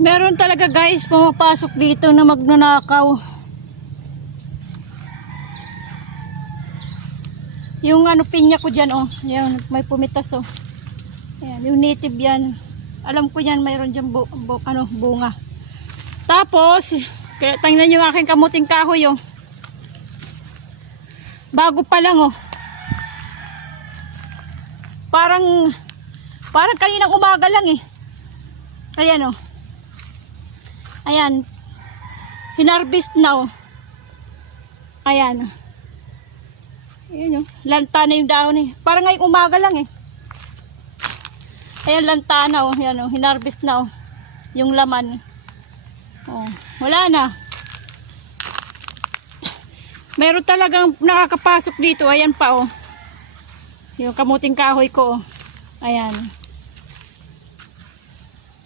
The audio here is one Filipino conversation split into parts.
Meron talaga guys pumapasok dito na magnanakaw. Yung ano pinya ko dyan oh. Yan, may pumitas oh. Ayan, yung native yan. Alam ko yan mayroon dyan bunga. Tapos, tingnan nyo yung aking kamuting kahoy oh. Bago pa lang oh. Parang kaninang umaga lang eh. Ayan oh. Ayan. Hinarvest na oh. Ayan. Ayan oh. Lanta na yung dahon eh. Parang ngayong umaga lang eh. Ayan lanta na oh. Ayan oh. Hinarvest na oh. Yung laman. Oh. Wala na. Meron talagang nakakapasok dito. Ayan pa oh. Yung kamuting kahoy ko oh. Ayan.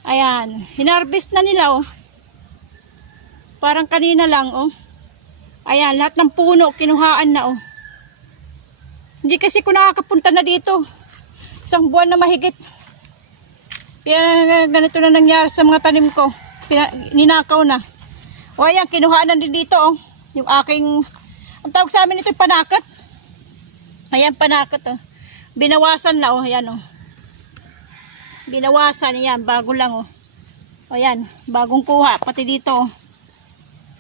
Ayan. Hinarvest na nila oh. Parang kanina lang oh. Ayan, lahat ng puno kinuhaan na oh. Hindi kasi ko nakakapunta na dito. Isang buwan na mahigit. Kaya ganito na nangyari sa mga tanim ko. Ninakaw na. O ayan, kinuhaan na din dito oh. Yung aking, ang tawag sa amin ito yung panakot. Ayan, panakot oh. Binawasan na oh, ayan oh. Binawasan, ayan, bago lang oh. O ayan, bagong kuha, pati dito oh.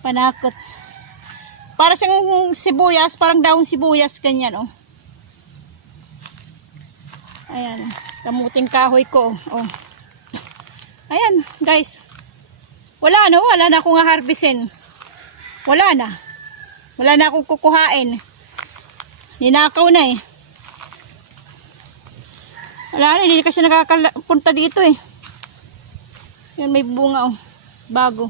Panakot. Para siyang sibuyas, parang daong sibuyas, ganyan oh. Ayan, kamuting kahoy ko oh. Ayan, guys. Wala na akong harvestin. Wala na akong kukuhain. Ninakaw na eh. Wala na, hindi kasi nakakapunta dito eh. Yan, may bunga oh. Bago.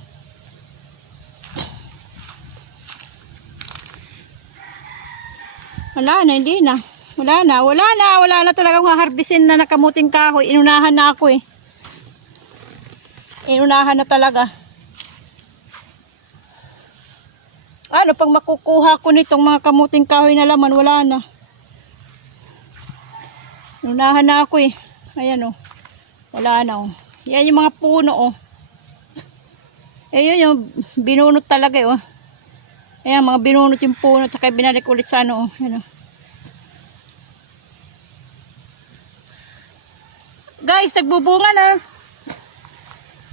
Wala na, hindi na. Wala na talagang harvestin na nakamuting kahoy. Inunahan na ako eh. Inunahan na talaga. Ano pang makukuha ko nitong mga kamuting kahoy na laman, wala na. Inunahan na ako eh. Ayan oh. Wala na oh. Yan yung mga puno oh. Ayan yung binunot talaga eh oh. Ayan, mga binunot yung puno, tsaka binalik ulit sa ano, oh. Ayan, oh. Guys, nagbubunga na.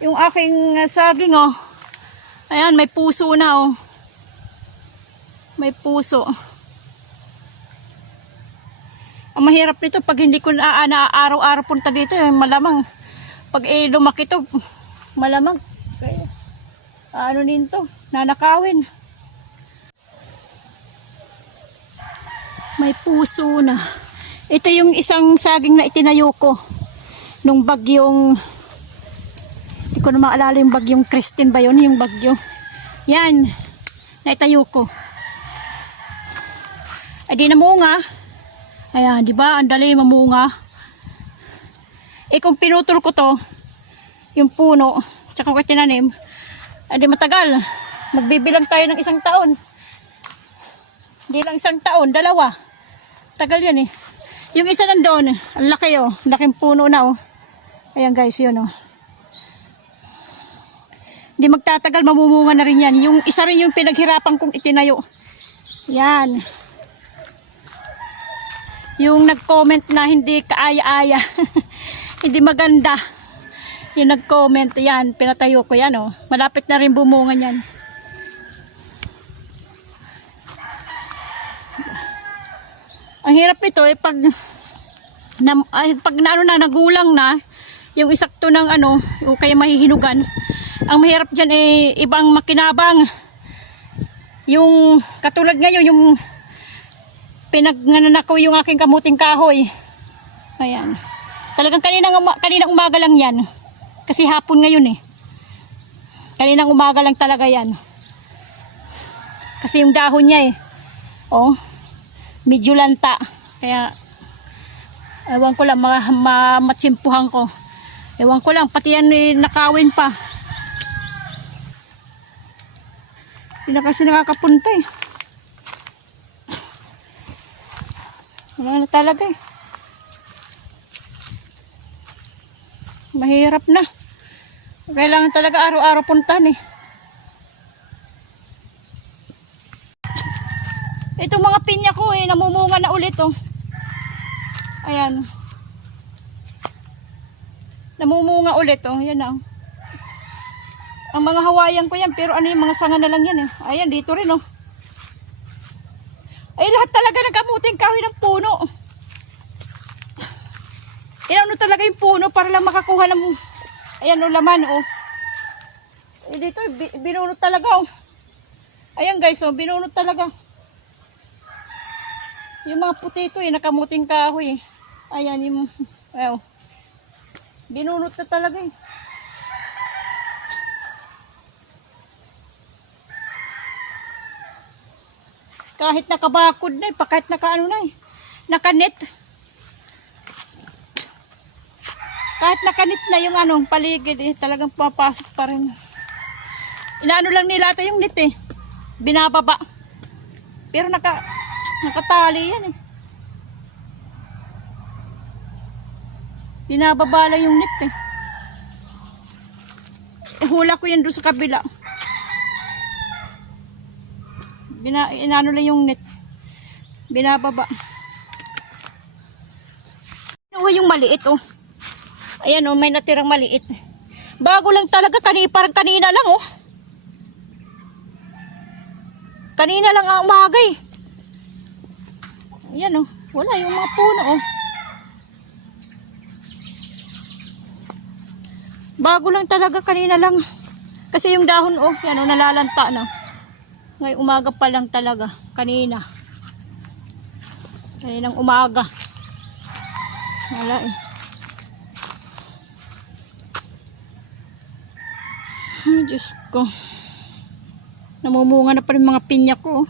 Yung aking saging, oh. Ayan, may puso na, oh. May puso. Ang mahirap nito, pag hindi ko na araw-araw punta dito, eh, malamang. Pag lumaki to, malamang. Ano nito, nanakawin. May puso na. Ito yung isang saging na itinayo ko nung bagyong, hindi ko na maalala yung bagyong Christine ba yun, yung bagyo. Yan, naitayo ko. Ay di namunga. Ayan, di ba? Ang dali mamunga. Eh kung pinutol ko to, yung puno, tsaka ko tinanim, ay di matagal. Magbibilang tayo ng isang taon. Hindi lang isang taon, dalawa. Tagal yan eh. Yung isa nandoon, ang laki oh. Laking puno na oh. Ayan guys, yun oh. Hindi magtatagal, mamumunga na rin yan. Yung isa rin yung pinaghirapan kong itinayo. Yan. Yung nag-comment na hindi kaaya-aya. Hindi maganda. Yung nag-comment, yan, pinatayo ko yan oh. Malapit na rin bumunga yan. Ang hirap nito eh pag nagulang na yung isakto ng ano o kaya mahihinugan. Ang mahirap diyan eh ibang makinabang. Yung katulad ngayon yung pinagnanan ko yung aking kamuting kahoy. Ayan. Talagang kaninang umaga lang yan. Kasi hapon ngayon eh. Kaninang umaga lang talaga yan. Kasi yung dahon niya eh. Oh. Medyo lanta. Kaya ewan ko lang matsimpuhan ko. Ewan ko lang pati yan eh, nakawin pa. Hindi na kasi nakakapunta eh. Wala na talaga eh. Mahirap na. Kailangan talaga araw-araw puntahan eh. Itong mga pinya ko eh, namumunga na ulit oh. Ayan. Namumunga ulit oh, yan oh. Ang mga Hawaiian ko yan, pero ano yung mga sanga na lang yan eh. Ayan, dito rin oh. Ay, lahat talaga ng kamuting kahoy ng puno. Inano talaga yung puno para lang makakuha ng, ayan o, laman o. Dito, binunot talaga o. Ayan guys o, binunot talaga. Yung mga puti ito eh, nakamuting kahoy eh. Ayan yung, ayaw. Binunot na talaga eh. Kahit nakabakod na eh, kahit nakaano na eh. Nakanet. Kahit nakanit na yung anong paligid eh, talagang papasok pa rin. Inaano lang nila ito yung net eh. Binababa. Pero nakatali yan eh. Binababa lang yung net eh. Hula ko yan doon sa kabila. Inaano lang yung net. Binababa. Ano yung maliit oh. Ayan oh, may natirang maliit. Bago lang talaga, parang kanina lang oh. Kanina lang ang umaga eh. Ayan oh, wala yung mga puno oh. Bago lang talaga, kanina lang. Kasi yung dahon oh, yan oh, nalalanta na. Ngayong umaga pa lang talaga, kanina. Kaninang umaga. Wala eh. Ay, Diyos ko. Namumunga na pa rin mga pinya ko.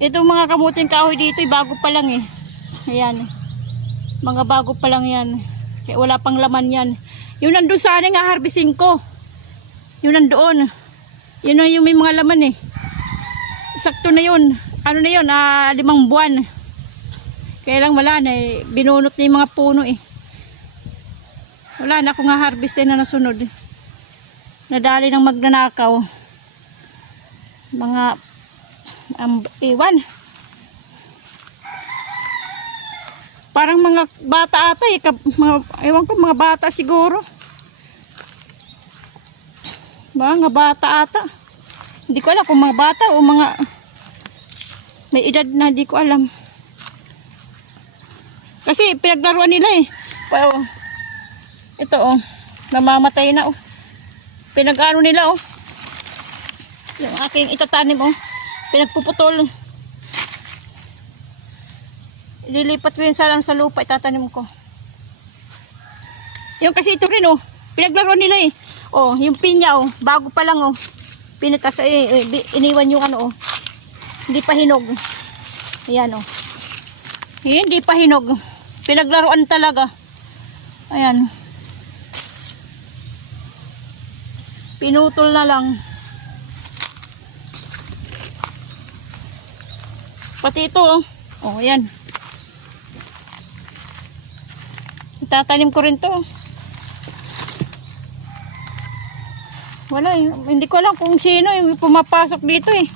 Itong mga kamuting kahoy dito, bago pa lang eh. Ayan. Mga bago pa lang yan. Kaya wala pang laman yan. Yung nandun sana nga harbisin ko. Yung nandoon. Yun na yung may mga laman eh. Sakto na yun. Ano na yun? 5 buwan. Kaya lang wala na eh. Binunot na yung mga puno eh. Wala na akong harvest na nasunod. Nadali ng magnanakaw. Mga iwan. Parang mga bata ata eh. Ewan ko, mga bata siguro. Mga bata ata. Hindi ko alam kung mga bata o mga may edad na, hindi ko alam. Kasi pinaglaruan nila eh. Wow. Ito oh, namamatay na oh. Pinag-ano nila oh. Yung aking itatanim oh. Pinagpuputol. Ililipat ko yun sa lupa, itatanim ko. Yung kasi ito rin oh. Pinaglaruan nila eh. Oh, yung pinya oh, bago pa lang oh. Pinitas iniwan yung ano oh. Hindi pa hinog. Ayan oh. Hindi pa hinog. Pinaglaruan talaga. Ayan. Pinutol na lang. Pati ito oh. Oh, ayan. Itatanim ko rin to. Wala eh. Hindi ko alam kung sino yung pumapasok dito eh.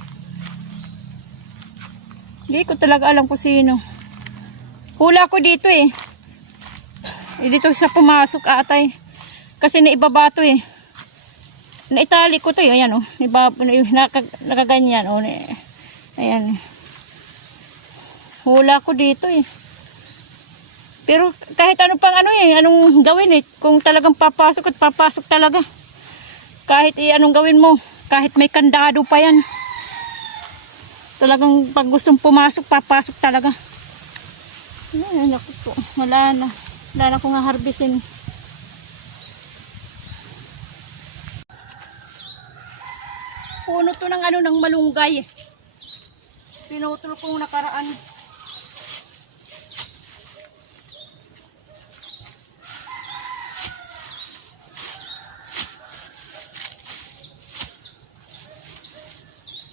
Hindi ko talaga alam kung sino. Hula ko dito eh. Dito sa pumasok atay. Kasi naibaba to eh. Naitali ko to eh. Ayan oh. Nakaganyan oh. Ayan. Hula ko dito eh. Pero kahit ano pang ano eh. Anong gawin eh. Kung talagang papasok at papasok talaga. Kahit anong gawin mo, kahit may kandado pa yan. Talagang pag gustong pumasok, papasok talaga. Ayan, ako po. Wala na. Wala na akong harbisin. Puno to ng ano, ng malunggay. Pinutol kong nakaraan.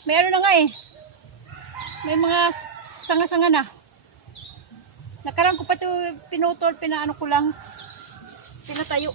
Meron na nga eh. May mga sanga-sanga na. Nakarang ko pa ito pinutol, pinaano ko lang. Pinatayo.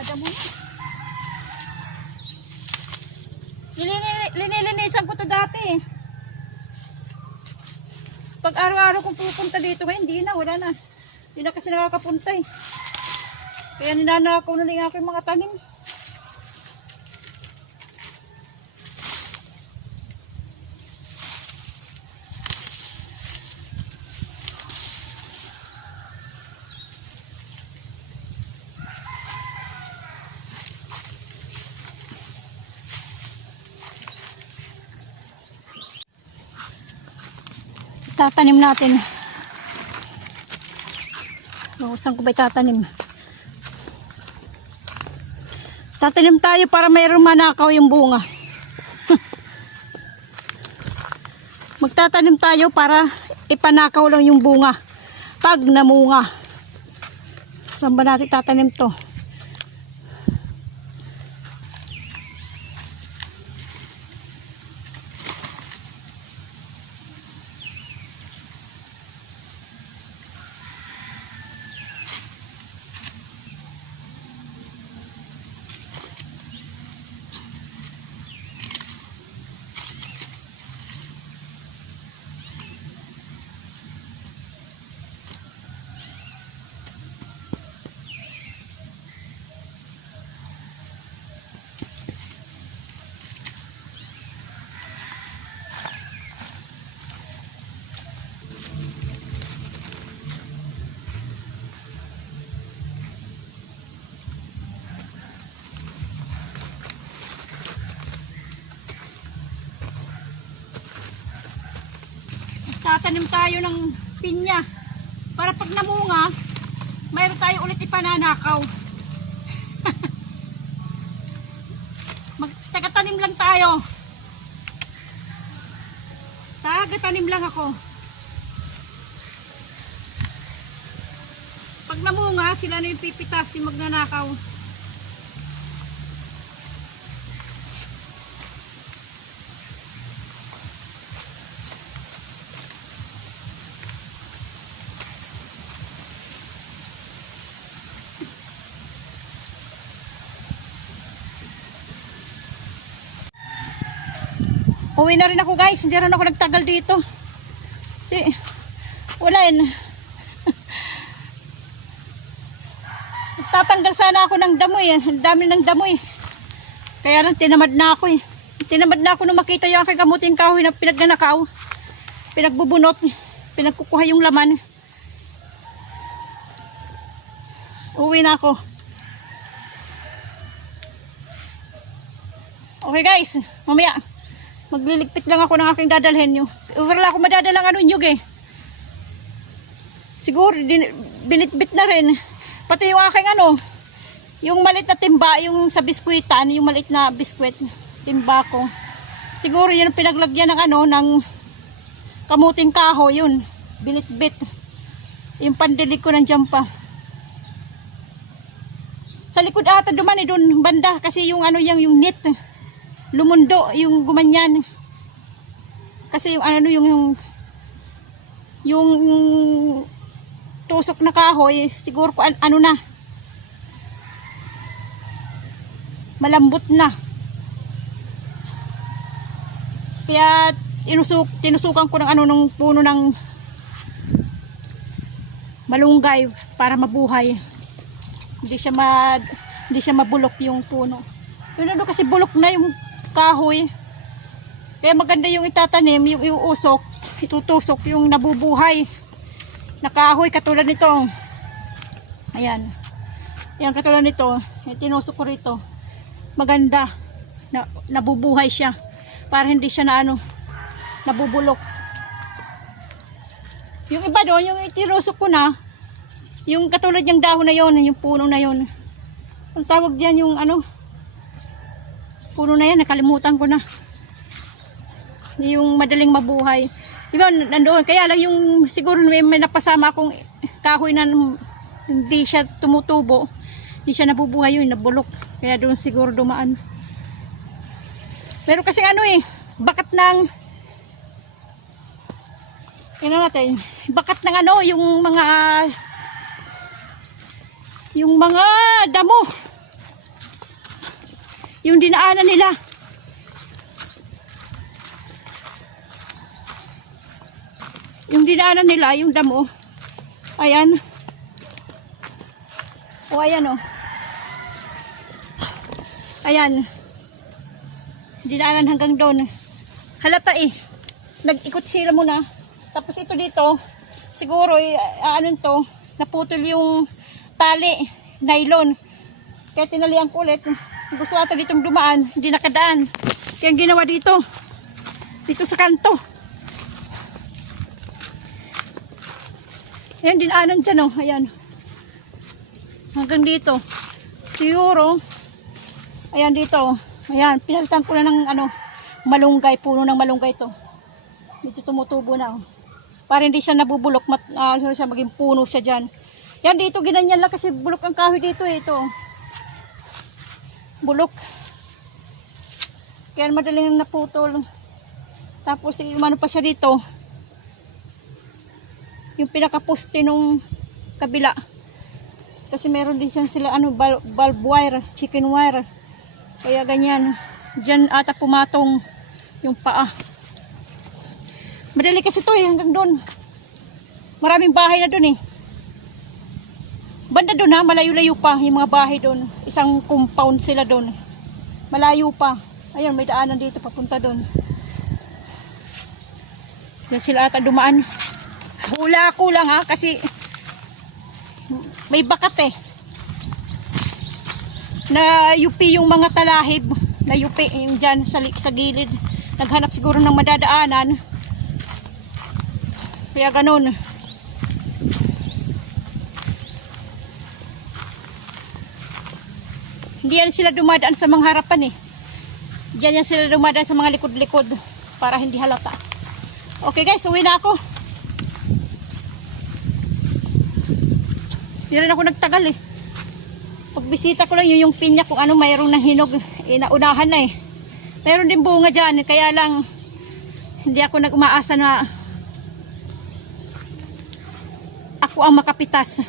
madamo na. Linilinisan ko to dati. Pag araw-araw kong pupunta dito ngayon, hindi na, wala na. Hindi na kasi nakakapunta eh. Kaya ninanakaw na lang ako yung mga tanim. Tatanim natin. Saan ko ba tatanim? Tatanim tayo para mayroong manakaw yung bunga. Magtatanim tayo para ipanakaw lang yung bunga. Pag namunga. Saan ba natin tatanim to? Tatanim tayo ng pinya para pag namunga mayroon tayo ulit ipananakaw. Magtagatanim lang tayo. Tagatanim lang ako. Pag namunga sila na yung pipitas, yung magnanakaw. Uwi na rin ako guys, hindi rin ako nagtagal dito. Kasi wala yun. Tatanggal sana ako ng damoy. Ang dami ng damoy. Kaya lang tinamad na ako eh. Tinamad na ako nung makita yung aking kamuting kahoy na pinagnanakaw. Pinagbubunot. Pinagkukuha yung laman. Uwi na ako. Okay guys, mamaya magliligpit lang ako ng aking dadalhin nyo. Wala ako madadalang nyug eh. Siguro binitbit na rin. Pati yung aking yung malit na timba, yung sa biskwitan, yung malit na biskwit, timba ko. Siguro yun ang pinaglagyan ng ng kamuting kaho, yun. Binitbit. Yung pandilig ko nandiyan pa. Sa likod ata duman doon banda kasi yung yung net. Lumundo yung gumanyan. Kasi yung yung tusok na kahoy siguro ko na malambot na. Kaya tinusukan ko ng ng puno ng malunggay para mabuhay. Hindi siya mabulok yung puno. Yun kasi bulok na yung kahoy. Kaya maganda yung itatanim, yung iuusok, itutusok yung nabubuhay na kahoy katulad nito. Ayan. Yan katulad nito, tinusok ko rito. Maganda na nabubuhay siya para hindi siya nabubulok. Yung iba doon, yung itinusok ko na, yung katulad yung dahon na yon, yung puno na yon. Ang tawag diyan yung puno na yan, nakalimutan ko na. Yung madaling mabuhay. Diba, nandoon. Kaya lang yung siguro may napasama akong kahoy na hindi siya tumutubo. Hindi siya nabubuhay yun, nabulok. Kaya doon siguro dumaan. Pero kasi bakat ng natin, bakat ng yung mga damo. Yung dinaanan nila. Yung dinaanan nila, yung damo. Ayan. O ayan o. Ayan. Dinaanan hanggang doon. Halata eh. Nag-ikot sila muna. Tapos ito dito, siguro ano to, naputol yung tali, nylon. Kaya tinalian ko ulit. Gusto ata ditong dumaan, hindi nakadaan. Kaya ang ginawa dito, dito sa kanto. Ayan, dinaanan dyan oh. Ayan. Hanggang dito. Siguro, ayan dito oh. Ayan, pinalitan ko na ng ano, malunggay, puno ng malunggay to. Medyo tumutubo na oh. Para hindi siya nabubulok, siya maging puno siya dyan. Yan dito, ginanyan lang kasi bulok ang kahoy dito eh. Ito. Bulok. Kaya madaling naputol. Tapos umano pa siya dito. Yung pinakaposte nung kabila. Kasi meron din sila ano, bulb wire, chicken wire. Kaya ganyan. Diyan ata pumatong yung paa. Madali kasi to eh, hanggang doon. Maraming bahay na doon eh. Banda doon ha, malayo-layo pa yung mga bahay doon. Isang compound sila doon. Malayo pa. Ayun, may daanan dito papunta doon. Diyan sila ata dumaan. Hula ko lang ha, kasi may bakat eh. Na yupi yung mga talahib. Na yupi yung dyan sa gilid. Naghanap siguro ng madadaanan. Kaya ganun. Hindi yan sila dumadaan sa mga harapan eh. Diyan yan sila dumadaan sa mga likod-likod para hindi halata. Okay guys, uwi na ako. Hindi rin ako nagtagal eh. Pagbisita ko lang yung pinya kung ano mayroong nang hinog. Naunahan na eh. Mayroon din bunga dyan. Kaya lang hindi ako nag-umaasa na ako ang makapitas.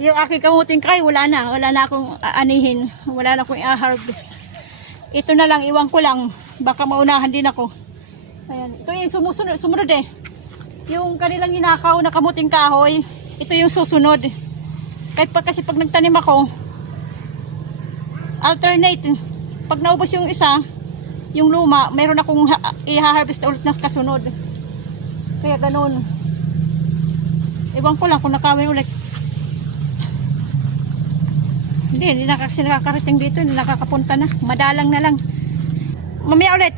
Yung aking kamuting kay wala na akong aanihin, wala na akong i-harvest. Ito na lang, iwan ko lang, baka maunahan din ako. Ayan, ito yung sumunod eh. Yung kanilang inakaw na kamuting kahoy, ito yung susunod. Kahit pa kasi pag nagtanim ako, alternate. Pag naubos yung isa, yung luma, mayroon akong i-harvest ulit na kasunod. Kaya ganun. Iwan ko lang kung nakawin ulit. Hindi kasi nakakarating dito, hindi nakakapunta na. Madalang na lang. Mamaya ulit.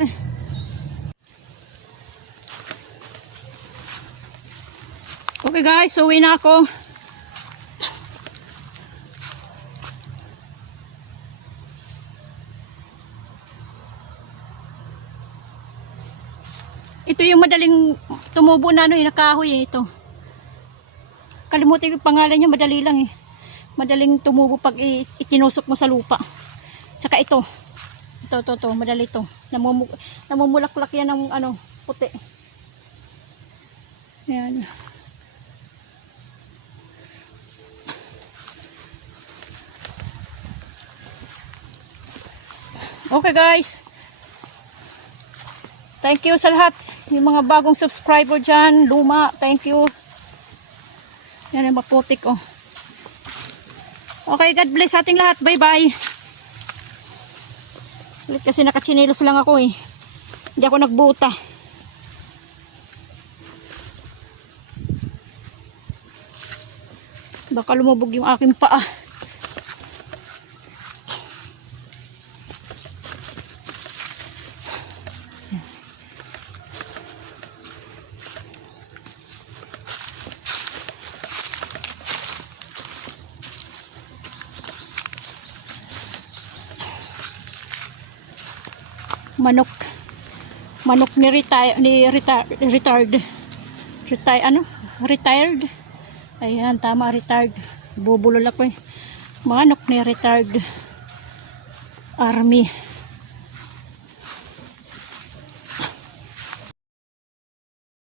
Okay guys, uwi na ako. Ito yung madaling tumubo na ano, nakahoy eh, ito. Kalimutan yung pangalan niya, madali lang eh. Madaling tumubo pag itinusok mo sa lupa. Tsaka ito. Ito, madali ito. Namumulaklak yan ng ano, puti. Ayan. Okay guys. Thank you sa lahat. Yung mga bagong subscriber dyan, luma, thank you. Yan ang maputik oh. Okay, God bless ating lahat. Bye-bye. Ulit kasi nakatsinilas lang ako eh. Hindi ako nagbuta. Baka lumubog yung aking paa. Manok ni retired. Retired. Ayan, tama, retired. Bubulol ako eh. Manok ni retired army.